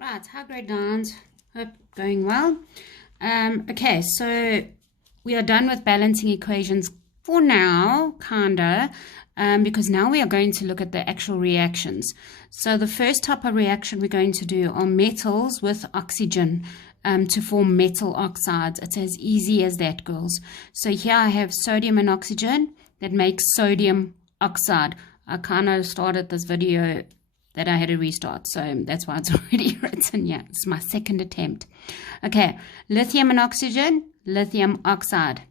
Right, hi grade 9s. Hope going well. Okay, so we are done with balancing equations for now, kinda, because now we are going to look at the actual reactions. So the first type of reaction we're going to do are metals with oxygen to form metal oxides. It's as easy as that, girls. So here I have sodium and oxygen that makes sodium oxide. I kind of started this video that I had to restart, so that's why it's already written. Yeah, it's my second attempt. Okay, lithium and oxygen, lithium oxide.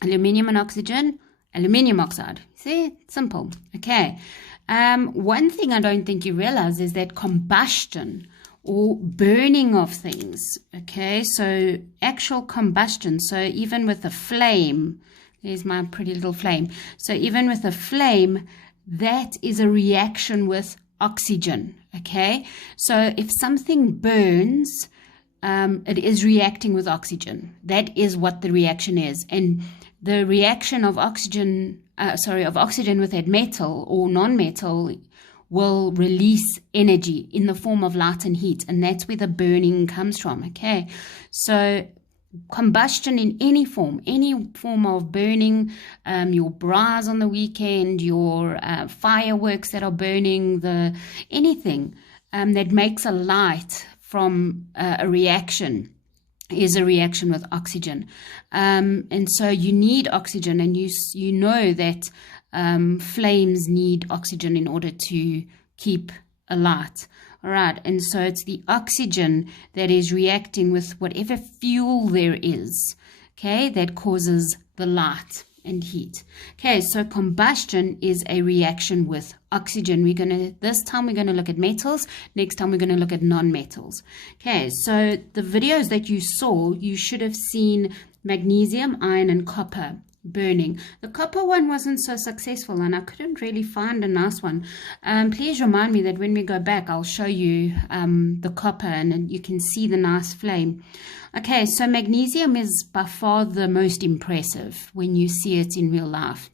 Aluminium and oxygen, aluminium oxide. See, simple. Okay, one thing I don't think you realize is that combustion or burning of things, okay, so actual combustion, so even with a flame, there's my pretty little flame, so even with a flame, that is a reaction with oxygen, okay? So if something burns, it is reacting with oxygen. That is what the reaction is. And the reaction of oxygen, with that metal or non-metal will release energy in the form of light and heat. And that's where the burning comes from, okay? So combustion in any form of burning, your bras on the weekend, your fireworks that are burning, anything that makes a light from a reaction is a reaction with oxygen. And so you need oxygen, and you know that flames need oxygen in order to keep alight. All right, and so it's the oxygen that is reacting with whatever fuel there is, okay, that causes the light and heat. Okay, so combustion is a reaction with oxygen. This time we're going to look at metals. Next time we're going to look at non-metals. Okay, so the videos that you saw, you should have seen magnesium, iron, and copper burning. The copper one wasn't so successful, and I couldn't really find a nice one. Please remind me that when we go back, I'll show you the copper, and you can see the nice flame. Okay, so magnesium is by far the most impressive when you see it in real life.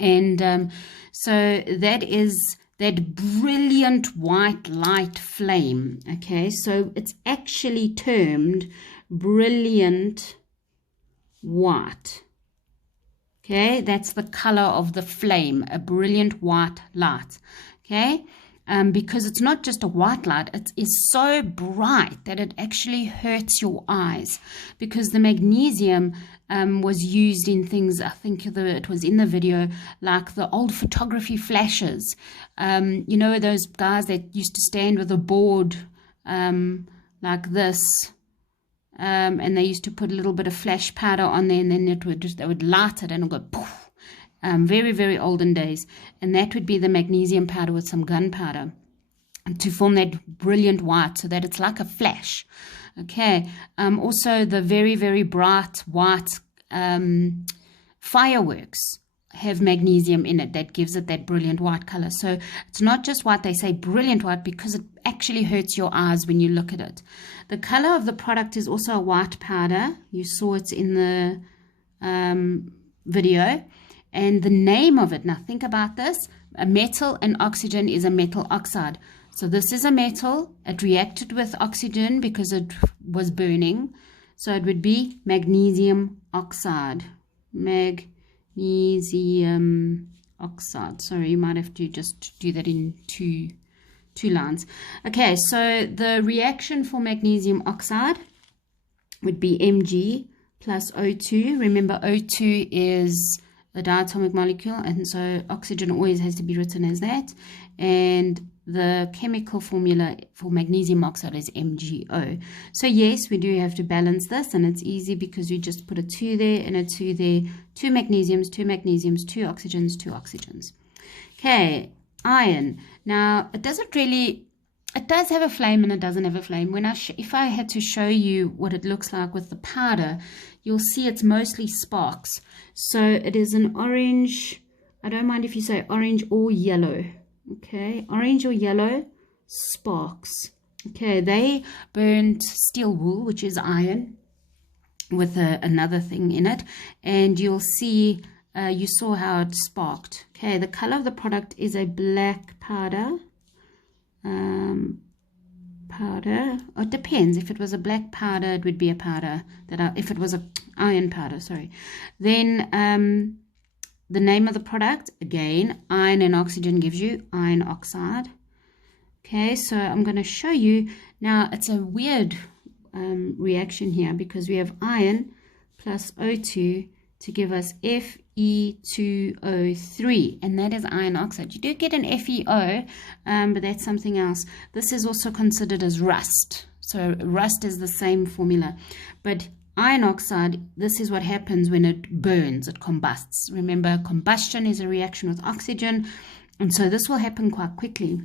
And so that is that brilliant white light flame. Okay, so it's actually termed brilliant white. Okay, that's the color of the flame, a brilliant white light. Okay, because it's not just a white light, it is so bright that it actually hurts your eyes, because the magnesium was used in things, I think it was in the video, like the old photography flashes. You know, those guys that used to stand with a board like this. And they used to put a little bit of flash powder on there, and then they would light it and it would go poof. Very, very olden days. And that would be the magnesium powder with some gunpowder to form that brilliant white, so that it's like a flash. Okay. Also, the very, very bright white fireworks have magnesium in it that gives it that brilliant white color. So it's not just white, they say brilliant white because it actually hurts your eyes when you look at it. The color of the product is also a white powder. You saw it in the video. And the name of it, now think about this, a metal and oxygen is a metal oxide. So this is a metal, it reacted with oxygen because it was burning. So it would be magnesium oxide. Magnesium oxide. Sorry, you might have to just do that in two lines. Okay, so the reaction for magnesium oxide would be Mg plus O2. Remember, O2 is a diatomic molecule, and so oxygen always has to be written as that. And the chemical formula for magnesium oxide is MgO. So yes, we do have to balance this, and it's easy because we just put a 2 there and a 2 there. 2 magnesiums, 2 magnesiums, 2 oxygens, 2 oxygens. Okay, iron. Now, it does have a flame and it doesn't have a flame. If I had to show you what it looks like with the powder, you'll see it's mostly sparks. So it is an orange, I don't mind if you say orange or yellow. Okay, orange or yellow sparks. Okay, they burned steel wool, which is iron, with another thing in it, and you'll see, you saw how it sparked. Okay, the color of the product is a black powder. powder. Oh, it depends. If it was a black powder, it would be a powder. If it was a iron powder, sorry. Then the name of the product, again, iron and oxygen gives you iron oxide. Okay, so I'm going to show you. Now, it's a weird reaction here because we have iron plus O2 to give us Fe2O3, and that is iron oxide. You do get an FeO, but that's something else. This is also considered as rust. So rust is the same formula. But iron oxide, this is what happens when it burns, it combusts. Remember, combustion is a reaction with oxygen, and so this will happen quite quickly.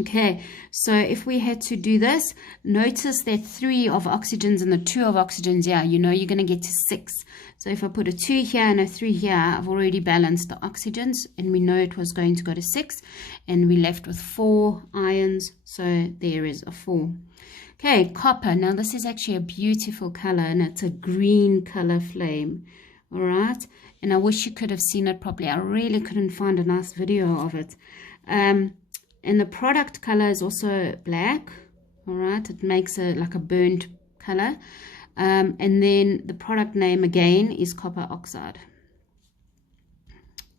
Okay, so if we had to do this, notice that 3 of oxygens and the 2 of oxygens here, you know you're going to get to 6. So if I put a 2 here and a 3 here, I've already balanced the oxygens, and we know it was going to go to 6, and we're left with 4 ions, so there is a 4. Okay, copper. Now this is actually a beautiful color, and it's a green color flame. All right, and I wish you could have seen it properly. I really couldn't find a nice video of it. And the product color is also black. All right, it makes it like a burnt color. And then the product name again is copper oxide.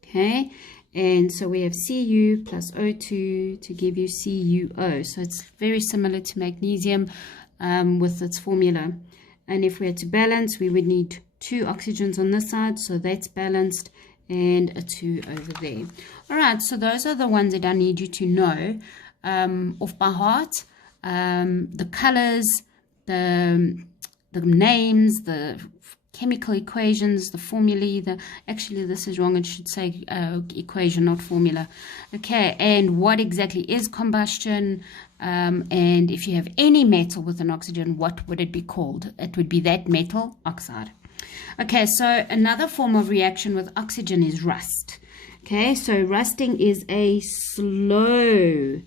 Okay, and so we have Cu plus O2 to give you CuO. So it's very similar to magnesium with its formula. And if we had to balance, we would need 2 oxygens on this side, so that's balanced, and a 2 over there. All right, so those are the ones that I need you to know off by heart. The colors, the names, the chemical equations, the formulae. Actually, this is wrong. It should say equation, not formula. Okay, and what exactly is combustion? And if you have any metal with an oxygen, what would it be called? It would be that metal oxide. Okay, so another form of reaction with oxygen is rust. Okay, so rusting is a slow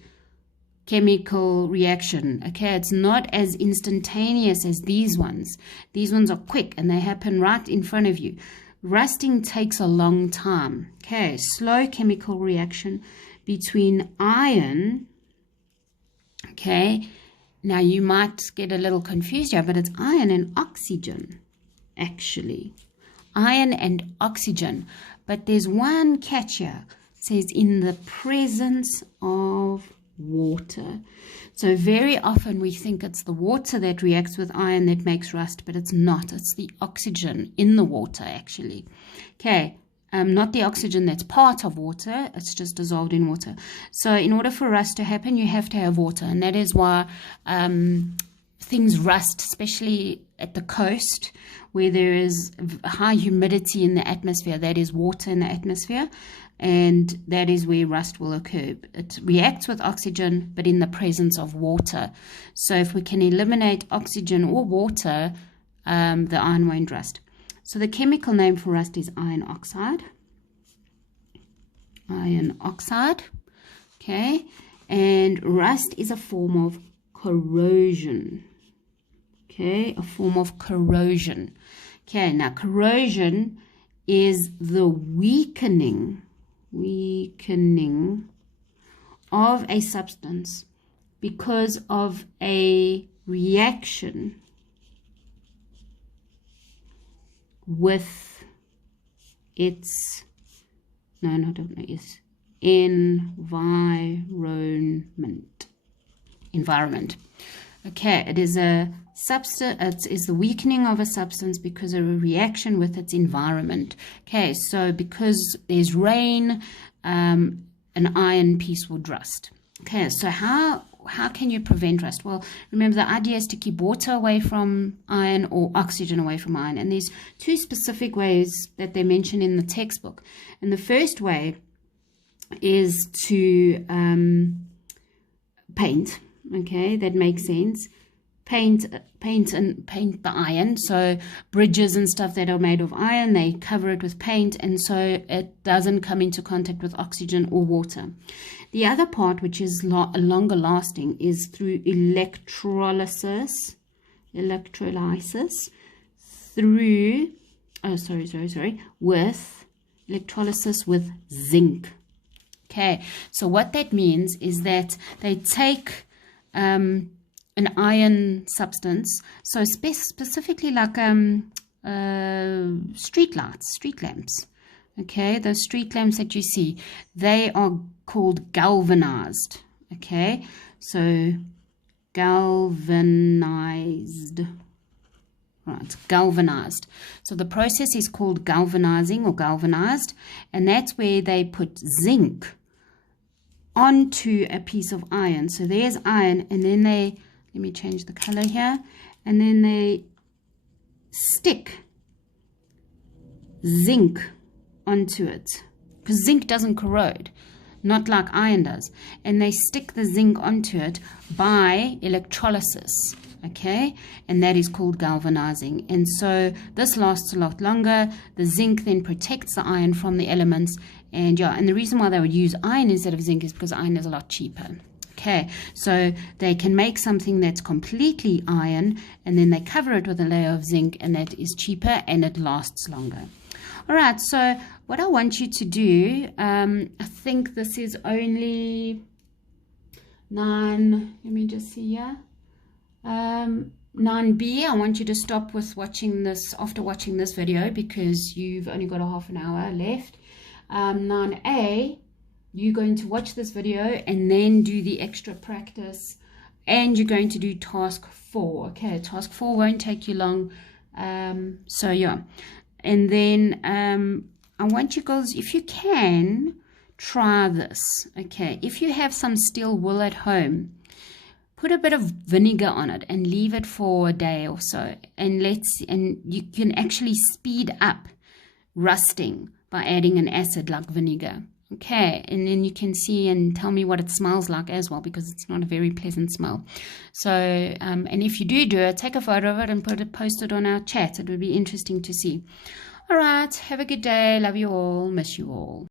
chemical reaction. Okay, it's not as instantaneous as these ones. These ones are quick and they happen right in front of you. Rusting takes a long time. Okay, slow chemical reaction between iron. Okay, now you might get a little confused here, but it's iron and oxygen. Actually, iron and oxygen, but there's one catch here. It says in the presence of water. So very often we think it's the water that reacts with iron that makes rust, but it's not. It's the oxygen in the water actually. Okay, not the oxygen that's part of water, it's just dissolved in water. So in order for rust to happen, you have to have water, and that is why things rust, especially at the coast where there is high humidity in the atmosphere. That is water in the atmosphere, and that is where rust will occur. It reacts with oxygen, but in the presence of water. So if we can eliminate oxygen or water, the iron won't rust. So the chemical name for rust is iron oxide. Iron oxide. Okay, and rust is a form of corrosion. Okay, a form of corrosion. Okay, now corrosion is the weakening of a substance because of a reaction with its environment. Okay, it is a substance. It is the weakening of a substance because of a reaction with its environment. Okay, so because there's rain, an iron piece would rust. Okay, so how can you prevent rust? Well, remember the idea is to keep water away from iron or oxygen away from iron. And there's 2 specific ways that they mention in the textbook. And the first way is to paint. Okay, that makes sense. Paint the iron. So bridges and stuff that are made of iron, they cover it with paint, and so it doesn't come into contact with oxygen or water. The other part, which is longer lasting, is through electrolysis with electrolysis with zinc. Okay, so what that means is that they take an iron substance. So specifically like street lights, street lamps. Okay, those street lamps that you see, they are called galvanized. Okay, so galvanized. Right, galvanized. So the process is called galvanizing or galvanized, and that's where they put zinc onto a piece of iron. So there's iron, and then they, let me change the color here, and then they stick zinc onto it, because zinc doesn't corrode, not like iron does, and they stick the zinc onto it by electrolysis. Okay, and that is called galvanizing. And so this lasts a lot longer. The zinc then protects the iron from the elements, and yeah, and the reason why they would use iron instead of zinc is because iron is a lot cheaper. Okay, so they can make something that's completely iron, and then they cover it with a layer of zinc, and that is cheaper and it lasts longer. All right, so what I want you to do, I think this is only 9, let me just see here. 9B, I want you to stop with watching this after watching this video, because you've only got a half an hour left. 9A, you're going to watch this video and then do the extra practice, and you're going to do task 4. Okay, task 4 won't take you long. So yeah, and then I want you girls, if you can, try this. Okay, if you have some steel wool at home, put a bit of vinegar on it and leave it for a day or so, and you can actually speed up rusting by adding an acid like vinegar. Okay, and then you can see and tell me what it smells like as well, because it's not a very pleasant smell. So and if you do it, take a photo of it and post it on our chat. It would be interesting to see. All right, have a good day. Love you all. Miss you all.